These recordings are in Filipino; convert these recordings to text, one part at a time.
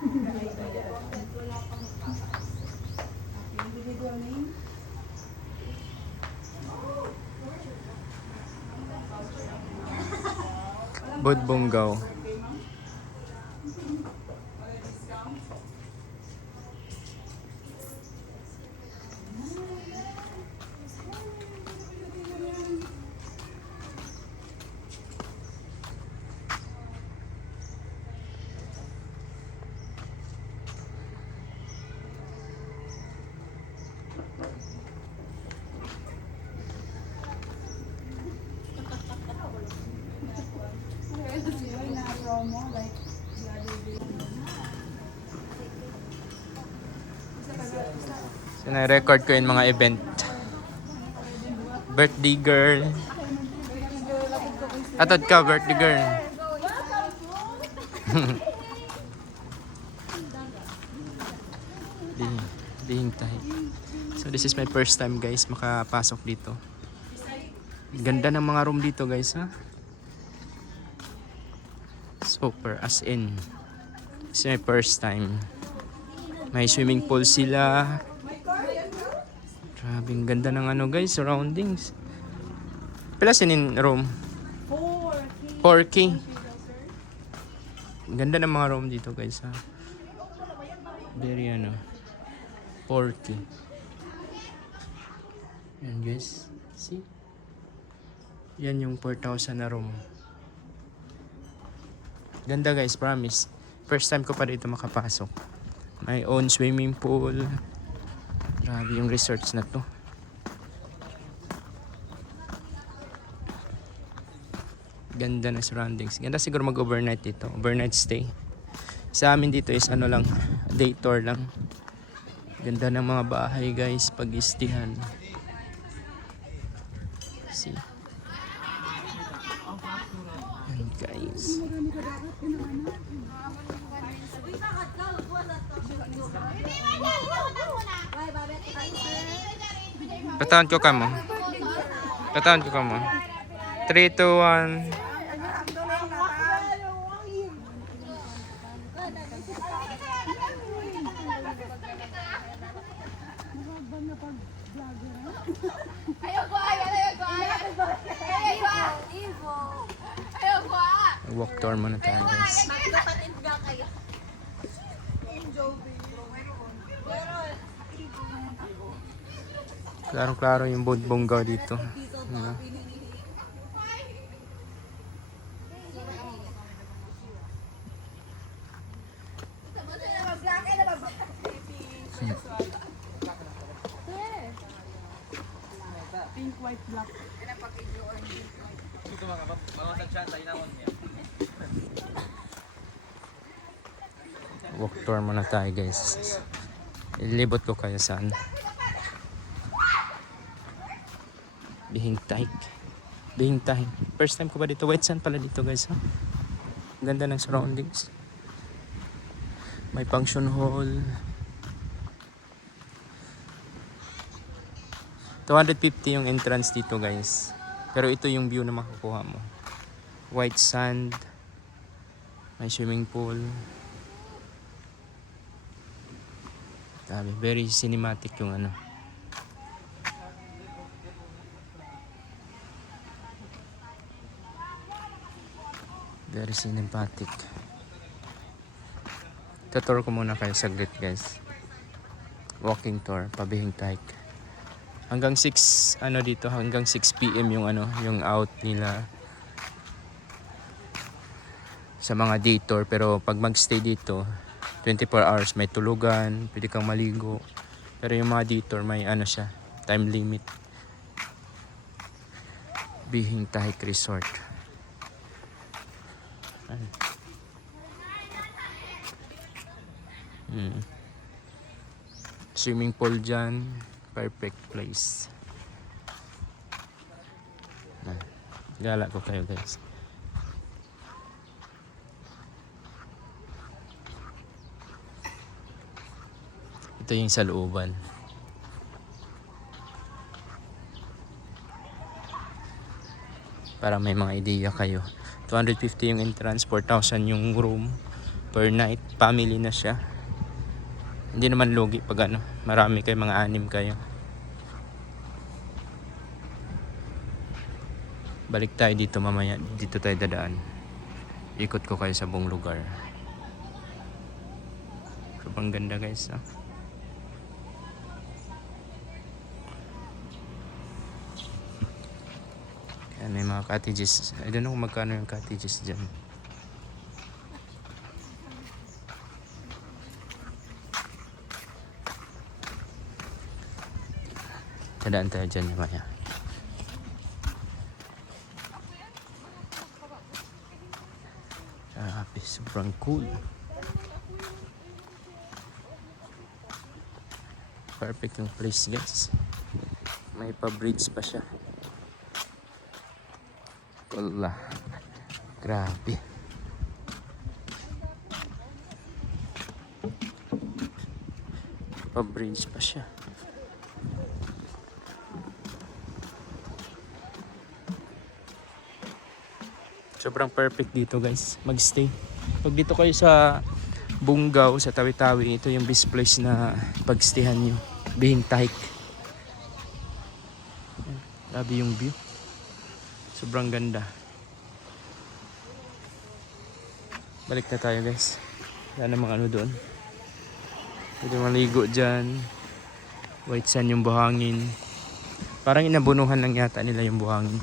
Individual name. Budbonggaw. Yun na promo like the other day. So, na-record ko yung mga event. Birthday girl. Atod ka, birthday girl. Dihintay. So, this is my first time, guys, makapasok dito. Ganda ng mga room dito, guys, ha? Super, as in. This is my first time. May swimming pool sila. Grabe, ang ganda ng ano, guys, surroundings. Pila sinin room? 4K. Ang ganda ng mga room dito, guys, ha? Very, 4K. Yan, guys. See? Yan yung 4,000 na room. Ganda, guys, promise. First time ko pa dito makapasok. My own swimming pool. Grabe yung resorts na to. Ganda na surroundings. Ganda siguro mag-overnight dito. Overnight stay. Sa amin dito is ano lang, day tour lang. Ganda ng mga bahay, guys, pag-istihan. See? Yan, guys. Patahan ko ka mo. Patahan ko ka mo. 3, 2, 1. Walk tour muna tayo, guys. Klarong-klaro yung Budbonggaw dito. Pink, white, black. Walk tour muna tayo, guys. Ilibot ko kayo saan. Bihintay. First time ko ba dito? White sand pala dito, guys, ha? Ganda ng surroundings. May function hall. 250 yung entrance dito, guys. Pero ito yung view na makukuha mo. White sand. May swimming pool. Grabe, very cinematic yung ano. Very cinematic. Tutor ko muna kayo saglit, guys. Walking tour, Pabihintay. Hanggang 6 dito, hanggang 6 PM yung yung out nila sa mga day tour. Pero pag magstay dito 24 hours, may tulugan, pwede kang maligo. Pero yung mga day tour may siya, time limit. Bihintay Resort. Swimming pool dyan. Perfect place. Gala ko kayo, guys. Ito yung sa looban. Para may mga ideya kayo. 250 yung entrance, 4,000 yung room. per night. Family na siya. Hindi naman lugi pag ano, marami kayo, mga 6 kayo. Balik tayo dito mamaya. Dito tayo dadaan. Ikot ko kayo sa buong lugar. Sobrang ganda guys. Yan, may mga cottages. I don't know kung magkano yung cottages dyan. Dadaan tayo dyan mamaya. Grabe, sobrang cool. Perfect yung place guys. May pa-bridge pa siya. Wala. Grabe. Pa-bridge pa siya. Sobrang perfect dito guys, magstay. Pag dito kayo sa Bungaw, sa Tawi-Tawi, ito yung best place na pagstayhan nyo. Bihintahik. Grabe yung view. Sobrang ganda. Balik na tayo guys. Wala namang ano doon. Pwede maligo dyan. White sand yung buhangin. Parang inabunuhan lang yata nila yung buhangin.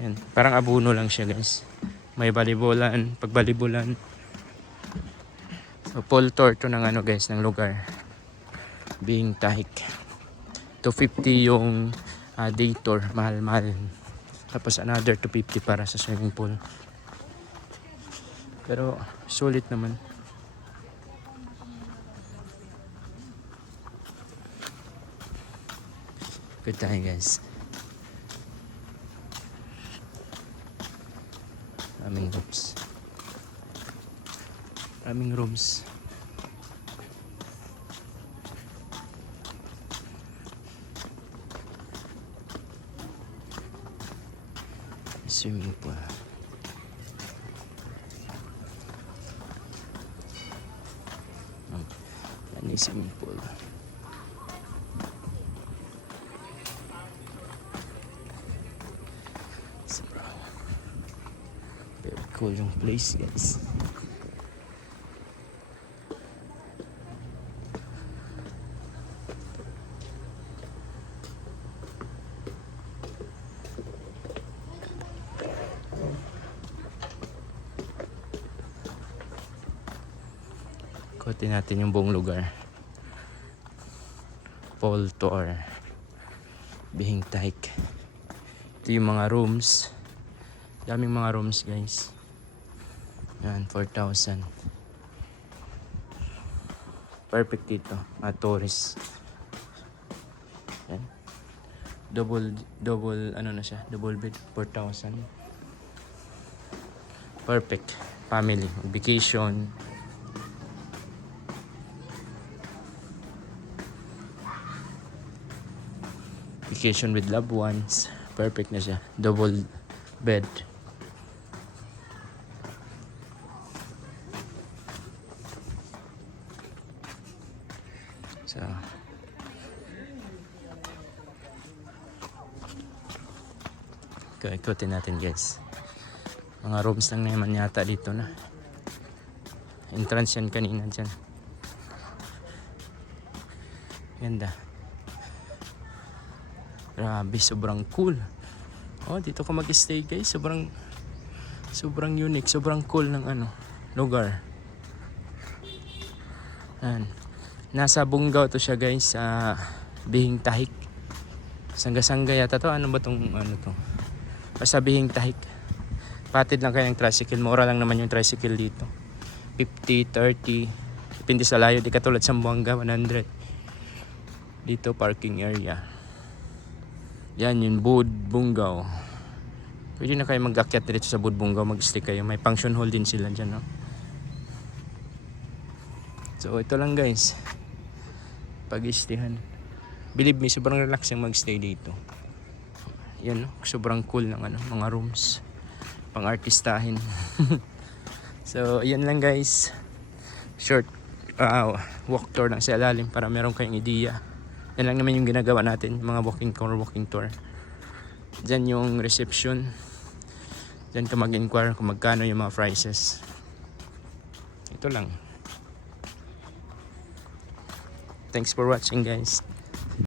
Yan. Parang abuno lang siya guys. May balibolan, pagbalibolan. So full tour to ng ano guys, ng lugar. Bihintahik. 250 yung day tour, mahal-mahal. Tapos another 250 para sa swimming pool. Pero sulit naman. Good time guys. Aming rooms. Aming rooms. Swimming pool. Yan yung swimming pool. Very cool yung place guys. Ikutin natin yung buong lugar. Full tour. Bihintahik. Ito yung mga rooms. Daming mga rooms guys. Yan, 4,000. Perfect dito. Tourist. Yan. Double ano na siya, double bed, 4,000. Perfect. Family, vacation. Vacation with loved ones. Perfect na siya. Double bed. So, ikutin natin guys. Mga rooms lang naman yata dito na. Entrance yan kanina dyan. Ganda. Grabe, sobrang cool. Oh, dito ka mag-stay guys. Sobrang unique, sobrang cool ng ano, lugar. Yan. Nasa Bungaw to siya guys, sa Bihintahik. Sangga-sangga yata to. Ano ba tong ano to? Basta Bihintahik. Patid lang kayang tricycle. Mura lang naman yung tricycle dito. 50, 30. Depende sa layo. Di katulad sa Buanga, 100. Dito parking area. Yan yung Bungaw. Pwede na kayo mag-akyat dito sa Bungaw. Mag-stay kayo. May function hall din sila dyan, no? So ito lang guys, pag-istihan. Believe me, sobrang relaxing mag-stay dito. Yan, no? Sobrang cool ng ano, mga rooms. Pang-artistahin. So, yun lang guys. Short walk tour lang sa ilalim para meron kayong idea. Yan lang naman yung ginagawa natin, mga walking tour. Diyan yung reception. Diyan ka mag-inquire kung magkano yung mga prices. Ito lang. Thanks for watching guys.